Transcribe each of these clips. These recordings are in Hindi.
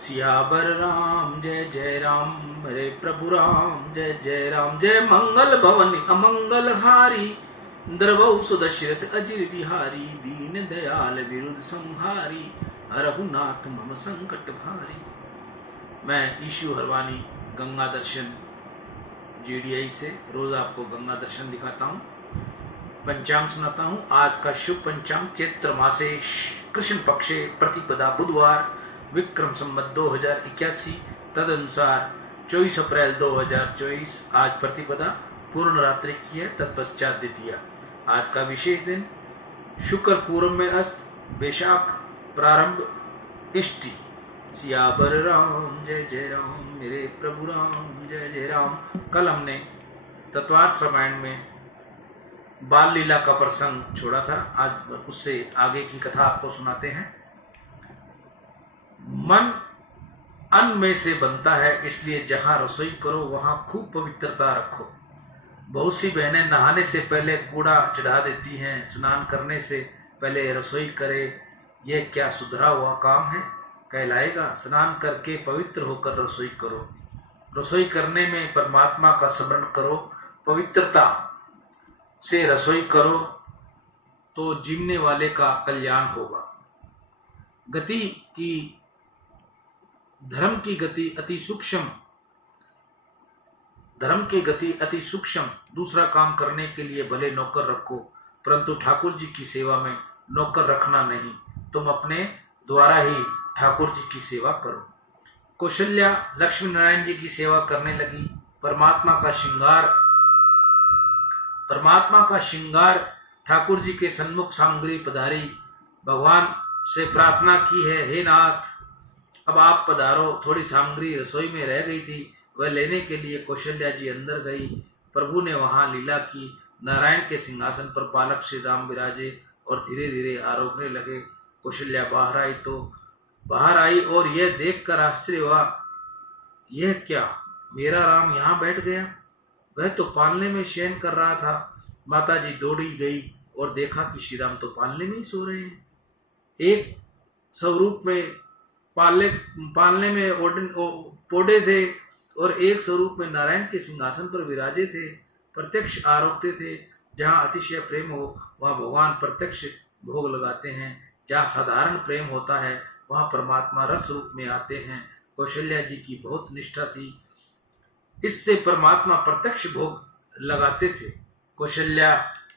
सियावर राम जय जय राम, मेरे प्रभु राम जय जय राम। जय मंगल भवन अमंगल हारी, द्रवौ सुदशरथ अजिर बिहारी। दीन दयाल विरुद्ध संहारी, रघुनाथ मम संकट भारी। मैं ईशु हरवानी गंगा दर्शन GDI से रोज आपको गंगा दर्शन दिखाता हूँ, पंचांग सुनाता हूँ। आज का शुभ पंचांग चैत्र मासे कृष्ण पक्षे प्रतिपदा बुधवार, विक्रम संवत 2081, तदनुसार 24 अप्रैल 2024। आज प्रतिपदा पूर्ण रात्रि की है, तत्पश्चात द्वितीया। आज का विशेष दिन शुक्र पूर्व में अस्त, वैशाख प्रारंभ इष्टि। सियावर राम जय जय राम, मेरे प्रभु राम जय जय राम। कल हमने तत्वार्थ रामायण में बाल लीला का प्रसंग छोड़ा था, आज उससे आगे की कथा आपको सुनाते हैं। मन अन्न में से बनता है, इसलिए जहां रसोई करो वहां खूब पवित्रता रखो। बहुत सी बहनें नहाने से पहले कूड़ा चढ़ा देती हैं, स्नान करने से पहले रसोई करे, यह क्या सुधरा हुआ काम है कहलाएगा। स्नान करके पवित्र होकर रसोई करो, रसोई करने में परमात्मा का स्मरण करो, पवित्रता से रसोई करो तो जीवने वाले का कल्याण होगा। गति की धर्म की गति अति सूक्ष्म, धर्म की गति अति सूक्ष्म। दूसरा काम करने के लिए भले नौकर रखो, परंतु ठाकुर जी की सेवा में नौकर रखना नहीं, तुम अपने द्वारा ही ठाकुर जी की सेवा करो। कौशल्या लक्ष्मी नारायण जी की सेवा करने लगी। परमात्मा का श्रृंगार ठाकुर जी के सन्मुख सामग्री पधारी। भगवान से प्रार्थना की है, हे नाथ अब आप पधारो। थोड़ी सामग्री रसोई में रह गई थी, वह लेने के लिए कौशल्या जी अंदर गई। प्रभु ने वहां लीला की। नारायण के सिंहासन पर बालक श्री राम विराजे और धीरे धीरे आरोगने लगे। कौशल्या बाहर आई और यह देखकर आश्चर्य हुआ, यह क्या, मेरा राम यहाँ बैठ गया? वह तो पालने में शयन कर रहा था। माता जी दौड़ी गई और देखा कि श्री राम तो पालने में ही सो रहे हैं। एक स्वरूप में पालने में पोड़े थे और एक स्वरूप में नारायण के सिंहासन पर विराजे थे, प्रत्यक्ष आरोगते थे। जहाँ अतिशय प्रेम हो वहाँ भगवान प्रत्यक्ष भोग लगाते हैं, जहाँ साधारण प्रेम होता है वहाँ परमात्मा रस रूप में आते हैं। कौशल्या जी की बहुत निष्ठा थी, इससे परमात्मा प्रत्यक्ष भोग लगाते थे। कौशल्या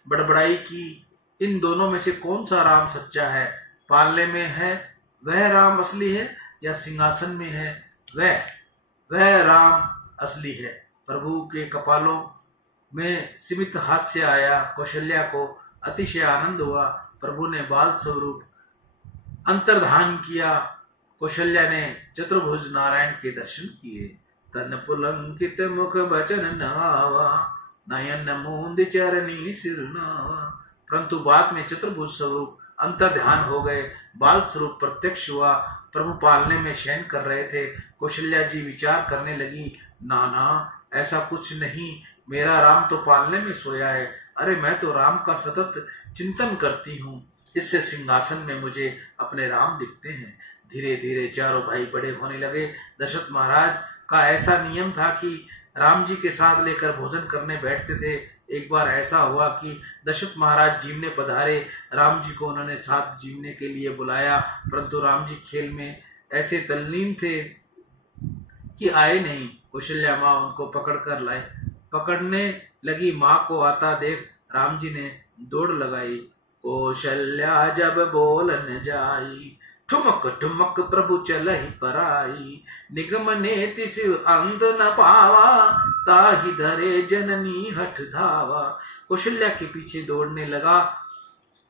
बड़बड़ाई की, इन दोनों में से कौन सा राम सच्चा है? पालने में है वह राम असली है या सिंहासन में है वह राम असली है? प्रभु के कपालों में सीमित हास्य आया। कौशल्या को अतिशय आनंद हुआ। प्रभु ने बाल स्वरूप अंतर्धान किया। कौशल्या ने चतुर्भुज नारायण के दर्शन किए। तन पुलंकित मुख बचन नावा, नयन मूंद चरनी सिरनावा। परंतु बाद में चतुर्भुज स्वरूप अंतर्ध्यान हो गए, बाल स्वरूप प्रत्यक्ष हुआ। प्रभु पालने में शयन कर रहे थे। कौशल्या जी विचार करने लगी, ना ऐसा कुछ नहीं, मेरा राम तो पालने में सोया है। अरे मैं तो राम का सतत चिंतन करती हूँ, इससे सिंहासन में मुझे अपने राम दिखते हैं। धीरे धीरे चारों भाई बड़े होने लगे। दशरथ महाराज का ऐसा नियम था कि राम जी के साथ लेकर भोजन करने बैठते थे। एक बार ऐसा हुआ कि दशरथ महाराज जीवने पधारे। राम जी को उन्होंने साथ जीवने के लिए बुलाया, परंतु राम जी खेल में ऐसे तल्लीन थे कि आए नहीं। कौशल्या माँ उनको पकड़ने लगी। माँ को आता देख राम जी ने दौड़ लगाई। कौशल्या जब बोलन जाई, ठुमक ठुमक प्रभु चलहि पराई। निगम नेति सिर अंत न पावा, ताहि धरे जननी हठ धावा। कौशल्या के पीछे दौड़ने लगा।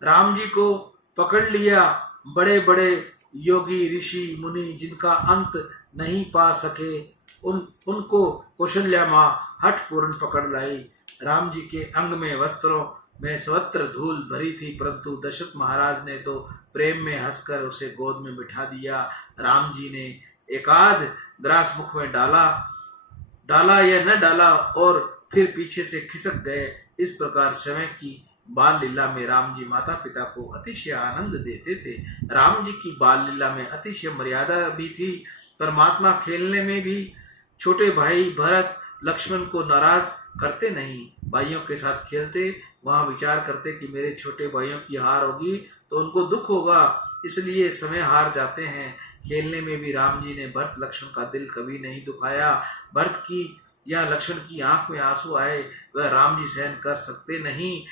राम जी को पकड़ लिया। बड़े बड़े योगी ऋषि मुनि जिनका अंत नहीं पा सके, उनको कौशल्या माँ हठ पूर्ण पकड़ लाई। राम जी के अंग में वस्त्रों में सर्वत्र धूल भरी थी, परंतु दशरथ महाराज ने तो प्रेम में हंसकर उसे गोद में बिठा दिया। राम जी ने एकाध ग्रास मुख में डाला या न डाला और फिर पीछे से खिसक गए। इस प्रकार समय की बाल लीला में राम जी माता पिता को अतिशय आनंद देते थे। राम जी की बाल लीला में अतिशय मर्यादा भी थी, परमात्मा खेलने में भी छोटे भाई भरत लक्ष्मण को नाराज करते नहीं। भाइयों के साथ खेलते, वहां विचार करते कि मेरे छोटे भाइयों की हार होगी तो उनको दुख होगा, इसलिए समय हार जाते हैं। खेलने में भी राम जी ने भरत लक्ष्मण का दिल कभी नहीं दुखाया। भरत की या लक्ष्मण की आंख में आंसू आए वह राम जी सहन कर सकते नहीं।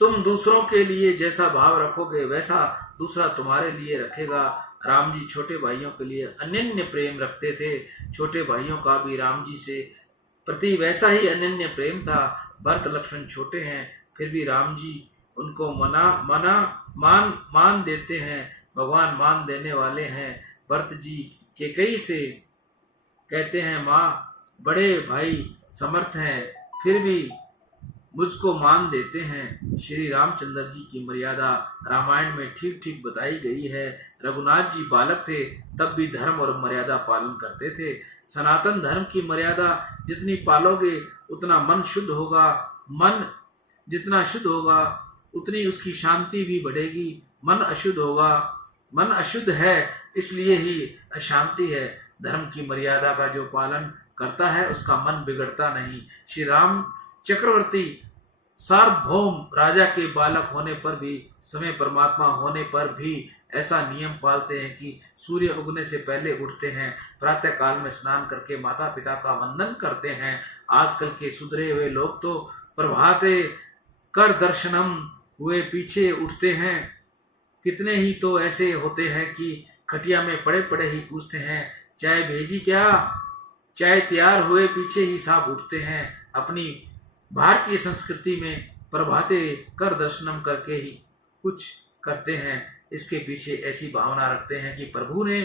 तुम दूसरों के लिए जैसा भाव रखोगे वैसा दूसरा तुम्हारे लिए रखेगा। राम जी छोटे भाइयों के लिए अनन्य प्रेम रखते थे। छोटे भाइयों का भी राम जी से प्रति वैसा ही अनन्य प्रेम था। भरत लक्ष्मण छोटे हैं, फिर भी राम जी उनको मान देते हैं। भगवान मान देने वाले हैं। भरत जी के कई से कहते हैं, माँ बड़े भाई समर्थ हैं, फिर भी मुझको मान देते हैं। श्री रामचंद्र जी की मर्यादा रामायण में ठीक ठीक बताई गई है। रघुनाथ जी बालक थे तब भी धर्म और मर्यादा पालन करते थे। सनातन धर्म की मर्यादा जितनी पालोगे उतना मन शुद्ध होगा। मन जितना शुद्ध होगा उतनी उसकी शांति भी बढ़ेगी। मन अशुद्ध होगा, मन अशुद्ध है इसलिए ही अशांति है। धर्म की मर्यादा का जो पालन करता है उसका मन बिगड़ता नहीं। श्री राम चक्रवर्ती सार्वभौम राजा के बालक होने पर भी, समय परमात्मा होने पर भी ऐसा नियम पालते हैं कि सूर्य उगने से पहले उठते हैं, प्रातः काल में स्नान करके माता पिता का वंदन करते हैं। आजकल के सुधरे हुए लोग तो प्रभाते कर दर्शनम हुए पीछे उठते हैं। कितने ही तो ऐसे होते हैं कि खटिया में पड़े पड़े ही पूछते हैं, चाय भेजी क्या? चाय तैयार हुए पीछे ही साहब उठते हैं। अपनी भारतीय संस्कृति में प्रभाते कर दर्शनम करके ही कुछ करते हैं। इसके पीछे ऐसी भावना रखते हैं कि प्रभु ने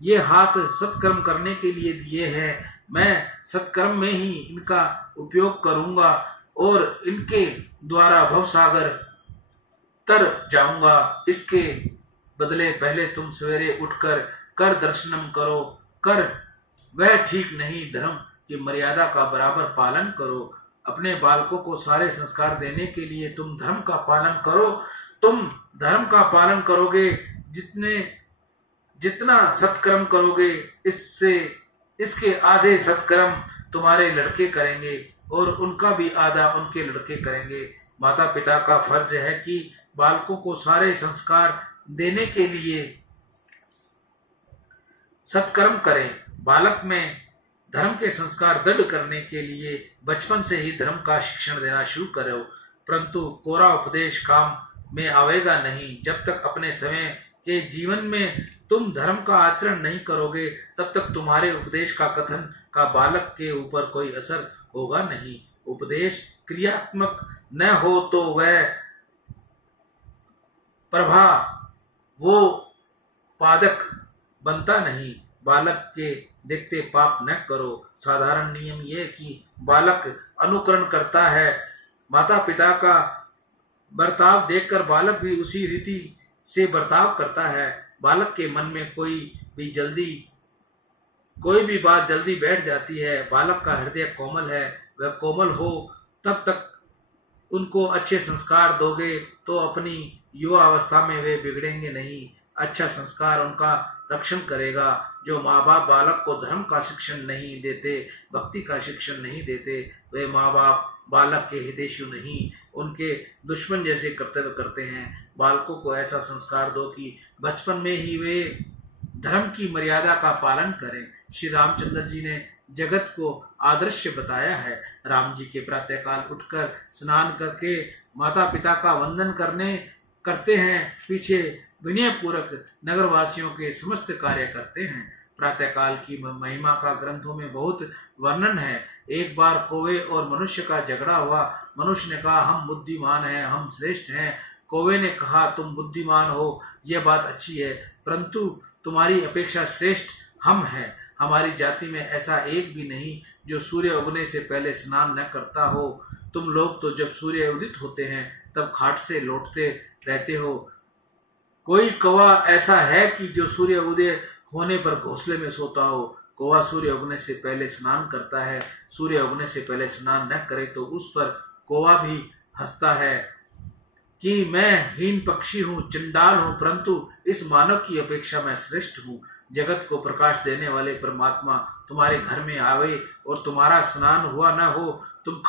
ये हाथ सत्कर्म करने के लिए दिए हैं, मैं सत्कर्म में ही इनका उपयोग करूंगा और इनके द्वारा भवसागर तर जाऊंगा। इसके बदले पहले तुम सवेरे उठकर कर दर्शनम करो। कर वह ठीक नहीं, धर्म की मर्यादा का बराबर पालन करो। अपने बालकों को सारे संस्कार देने के लिए तुम धर्म का पालन करो। तुम धर्म का पालन करोगे, जितना सत्कर्म करोगे इसके आधे सत्कर्म तुम्हारे लड़के करेंगे और उनका भी आधा उनके लड़के करेंगे। माता पिता का फर्ज है कि बालकों को सारे संस्कार देने के लिए सत्कर्म करें। बालक में धर्म के संस्कार दृढ़ करने के लिए बचपन से ही धर्म का शिक्षण देना शुरू करो, परंतु कोरा उपदेश काम में आवेगा नहीं। जब तक अपने समय के जीवन में तुम धर्म का आचरण नहीं करोगे तब तक तुम्हारे उपदेश का कथन का बालक के ऊपर कोई असर होगा नहीं। उपदेश क्रियात्मक न हो तो वह प्रभा वो पादक बनता नहीं। बालक के देखते पाप न करो। साधारण नियम यह कि बालक अनुकरण करता है, माता पिता का बर्ताव देखकर बालक भी उसी रीति से बर्ताव करता है। बालक के मन में कोई भी बात जल्दी बैठ जाती है। बालक का हृदय कोमल है, वह कोमल हो तब तक उनको अच्छे संस्कार दोगे तो अपनी युवा अवस्था में वे बिगड़ेंगे नहीं। अच्छा संस्कार उनका रक्षण करेगा। जो माँ बाप बालक को धर्म का शिक्षण नहीं देते, भक्ति का शिक्षण नहीं देते, वे माँ बाप बालक के हितैषी नहीं, उनके दुश्मन जैसे कर्तव्य करते हैं। बालकों को ऐसा संस्कार दो कि बचपन में ही वे धर्म की मर्यादा का पालन करें। श्री रामचंद्र जी ने जगत को आदर्श बताया है। राम जी के प्रातःकाल उठकर स्नान करके माता पिता का वंदन करते हैं, पीछे विनय पूर्वक नगरवासियों के समस्त कार्य करते हैं। प्रातःकाल की महिमा का ग्रंथों में बहुत वर्णन है। एक बार कौवे और मनुष्य का झगड़ा हुआ। मनुष्य ने कहा हम बुद्धिमान हैं, हम श्रेष्ठ हैं। कौवे ने कहा तुम बुद्धिमान हो, यह बात अच्छी है, परंतु तुम्हारी अपेक्षा श्रेष्ठ हम हैं। हमारी जाति में ऐसा एक भी नहीं जो सूर्य उगने से पहले स्नान न करता हो। तुम लोग तो जब सूर्य उदित होते हैं तब खाट से लौटते रहते हो। कोई कौवा ऐसा है कि जो सूर्य उदय होने पर घोंसले में सोता हो? कौवा सूर्य उगने से पहले स्नान करता है। सूर्य उगने से पहले स्नान न करे तो उस पर कौवा भी हंसता है। कि मैं हीन पक्षी हूँ, चंडाल हूँ, परंतु इस मानव की अपेक्षा मैं श्रेष्ठ हूँ। जगत को प्रकाश देने वाले परमात्मा तुम्हारे घर में आवे और तुम्हारा स्नान हुआ न हो, तुम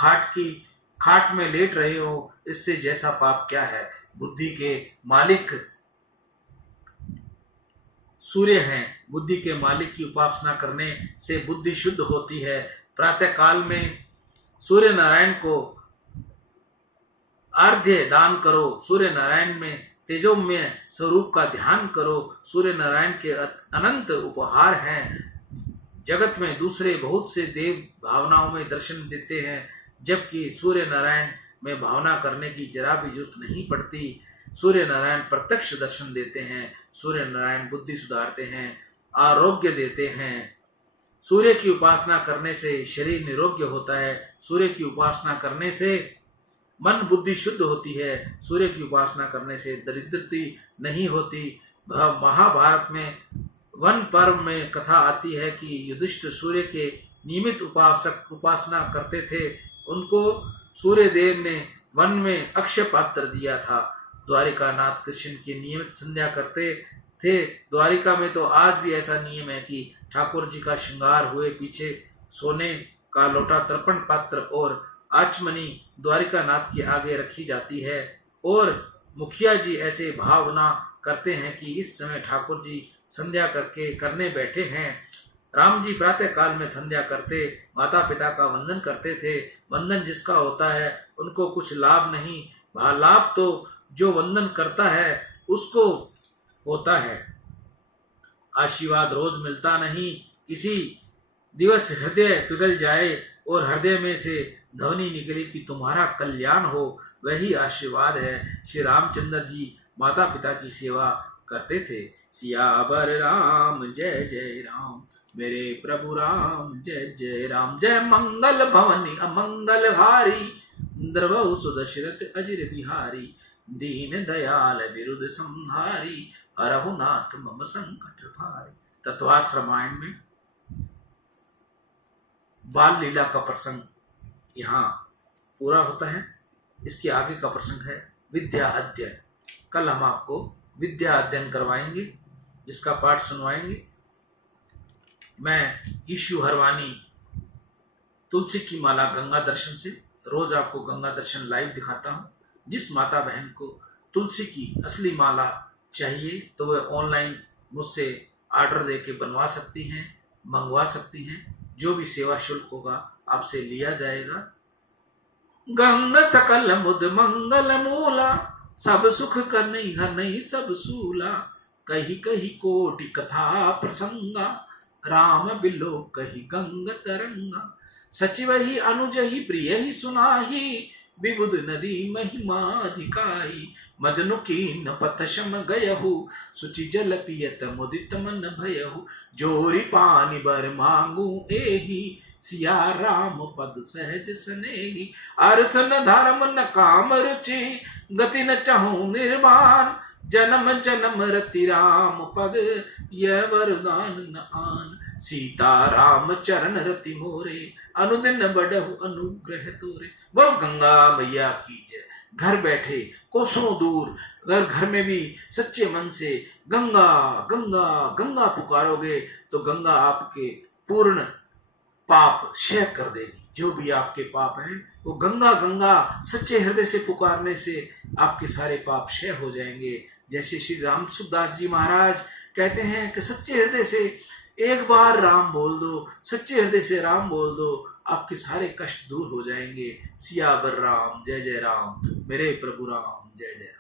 खाट में लेट रहे हो, इससे जैसा पाप क्या है। बुद्धि के मालिक सूर्य हैं। बुद्धि के मालिक की उपासना करने से बुद्धि शुद्ध होती है। प्रातः काल में सूर्य नारायण को आर्ध्य दान करो। सूर्य नारायण में तेजोमय स्वरूप का ध्यान करो। सूर्य नारायण के अनंत उपहार हैं। जगत में दूसरे बहुत से देव भावनाओं में दर्शन देते हैं, जबकि सूर्य नारायण में भावना करने की जरा भी जरूरत नहीं पड़ती। सूर्य नारायण प्रत्यक्ष दर्शन देते हैं। सूर्य नारायण बुद्धि सुधारते हैं, आरोग्य देते हैं। सूर्य की उपासना करने से शरीर निरोग्य होता है। सूर्य की उपासना करने से मन बुद्धि शुद्ध होती है। सूर्य की उपासना करने से दरिद्रता नहीं होती। महाभारत में वन पर्व में कथा आती है कि युधिष्ठिर सूर्य के नियमित उपासना करते थे। उनको सूर्य देव ने वन में अक्षय पात्र दिया था। द्वारिका नाथ कृष्ण की नियमित संध्या करते थे। द्वारिका में तो आज भी ऐसा नियम है कि ठाकुर जी का श्रृंगार हुए पीछे सोने का लोटा, तर्पण पात्र और आचमनी द्वारिका नाथ के आगे रखी जाती है और मुखिया जी ऐसे भावना करते हैं कि इस समय ठाकुर जी संध्या करने बैठे हैं। राम जी प्रातः काल में संध्या करते माता पिता का वंदन करते थे। वंदन जिसका होता है उनको कुछ लाभ नहीं, लाभ तो जो वंदन करता है उसको होता है। आशीर्वाद रोज मिलता नहीं। किसी दिवस हृदय पिघल जाए और हृदय में से ध्वनि निकले कि तुम्हारा कल्याण हो, वही आशीर्वाद है। श्री रामचंद्र जी माता पिता की सेवा करते थे। सियावर राम जय जय राम, मेरे प्रभु राम जय जय राम। जय मंगल भवनी अमंगल हारी, द्रवहु सुदशरथ अजिर बिहारी। दीन दयाल विरुद्ध संहारी, हरहु नाथ मम संकट भारी। तत्वार्थ रामायण में बाल लीला का प्रसंग यहाँ पूरा होता है। इसके आगे का प्रसंग है विद्या अध्ययन। कल हम आपको विद्या अध्ययन करवाएंगे, जिसका पाठ सुनवाएंगे। मैं ईशु हरवानी तुलसी की माला गंगा दर्शन से रोज आपको गंगा दर्शन लाइव दिखाता हूँ। जिस माता बहन को तुलसी की असली माला चाहिए तो वह ऑनलाइन मुझसे ऑर्डर देके बनवा सकती हैं, मंगवा सकती हैं। जो भी सेवा शुल्क होगा आपसे लिया जाएगा। गंग सकल मुद मंगल मूला, सब सुख करने हर नहीं सब सूला। कही कही कोटि कथा प्रसंगा, राम बिलो कही गंग तरंगा। सचिव ही अनुज ही प्रिय ही सुनाही, विबुध नदी महिमा अधिकाई। मजनु कीन पथ शम गयहु, सुचि जल पियत मुदित मन भयहु। जोरी पानी बर मांगू एही, सिया राम पद सहज सनेही। अर्थ न धर्म न काम रुचि, गति न चाहूं निर्वाण। जन्म जन्म रति राम पद, यह वरदान न आन। सीता राम चरण रति मोरे, अनुदिन बढ़हु अनुग्रह तोरे। वो गंगा मैया की जय। घर बैठे कोसों दूर, अगर घर में भी सच्चे मन से गंगा गंगा गंगा पुकारोगे तो गंगा आपके पूर्ण पाप क्षय कर देगी। जो भी आपके पाप हैं वो गंगा गंगा सच्चे हृदय से पुकारने से आपके सारे पाप क्षय हो जाएंगे। जैसे श्री राम सुखदास जी महाराज कहते हैं कि सच्चे हृदय से एक बार राम बोल दो, सच्चे हृदय से राम बोल दो, आपके सारे कष्ट दूर हो जाएंगे। सियावर राम जय जय राम, मेरे प्रभु राम जय जय राम।